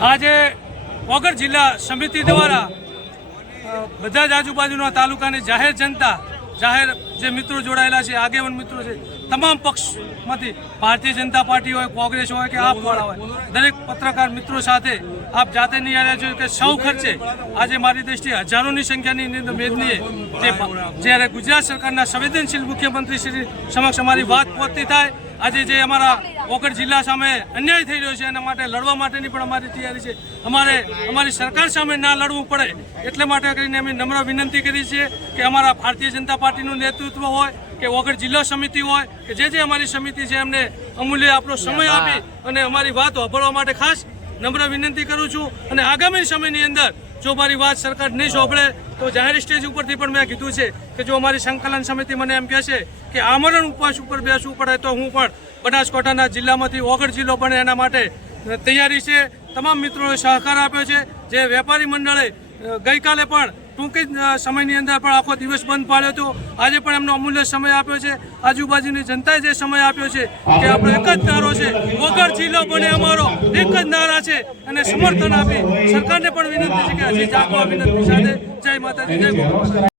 આજે વગર જિલ્લા સમિતિ દ્વારા બધા જ આજુબાજુના તાલુકાની જાહેર જનતા, જાહેર જે મિત્રો જોડાયેલા છે, આગેવાન મિત્રો છે, તમામ પક્ષમાંથી ભારતીય જનતા પાર્ટી હોય, કોંગ્રેસ હોય કે આપ વાળા હોય, દરેક પત્રકાર મિત્રો સાથે આપ જાતે નહીં આવ્યા છો કે સૌ ખર્ચે આજે મારી દ્રષ્ટિએ હજારોની સંખ્યાની મેદનીએ જ્યારે ગુજરાત સરકારના સંવેદનશીલ મુખ્યમંત્રી શ્રી સમક્ષ અમારી વાત પહોંચતી થાય, આજે જે અમારા વગર જિલ્લા સામે અન્યાય થઈ રહ્યો છે એના માટે લડવા માટેની પણ અમારી તૈયારી છે. અમારી સરકાર સામે ના લડવું પડે એટલે માટે કરીને અમે નમ્ર વિનંતી કરી છે કે અમારા ભારતીય જનતા પાર્ટીનું નેતૃત્વ હોય કે વગર જિલ્લા સમિતિ હોય કે જે અમારી સમિતિ છે એમને અમૂલ્ય આપણો સમય આપી અને અમારી વાત સાંભળવા માટે ખાસ નમ્ર વિનંતી કરું છું. અને આગામી સમયની અંદર જો મારી વાત સરકાર નહીં સાંભળે તો જાહેર સ્ટેજ ઉપરથી પણ મેં કીધું છે કે જો અમારી સંકલન સમિતિ મને એમ કહેશે કે આમરણ ઉપવાસ ઉપર બેસવું પડે તો હું પણ બનાસકાંઠાના જિલ્લામાંથી વગર જિલ્લો બને એના માટે તૈયારી છે. તમામ મિત્રોએ સહકાર આપ્યો છે. જે વેપારી મંડળે ગઈકાલે પણ ટૂંક જ સમયની અંદર પણ આખો દિવસ બંધ પાડ્યો હતો, આજે પણ એમનો અમૂલ્ય સમય આપ્યો છે. આજુબાજુની જનતાએ જે સમય આપ્યો છે કે આપણો એક જ નારો છે, વગર જિલ્લો બને અમારો એક જ નારા છે. અને સમર્થન આપી સરકારને પણ વિનંતી છે કે હજી જાગવા વિનંતી સાથે જય માતાજી, જય ગોપાલ.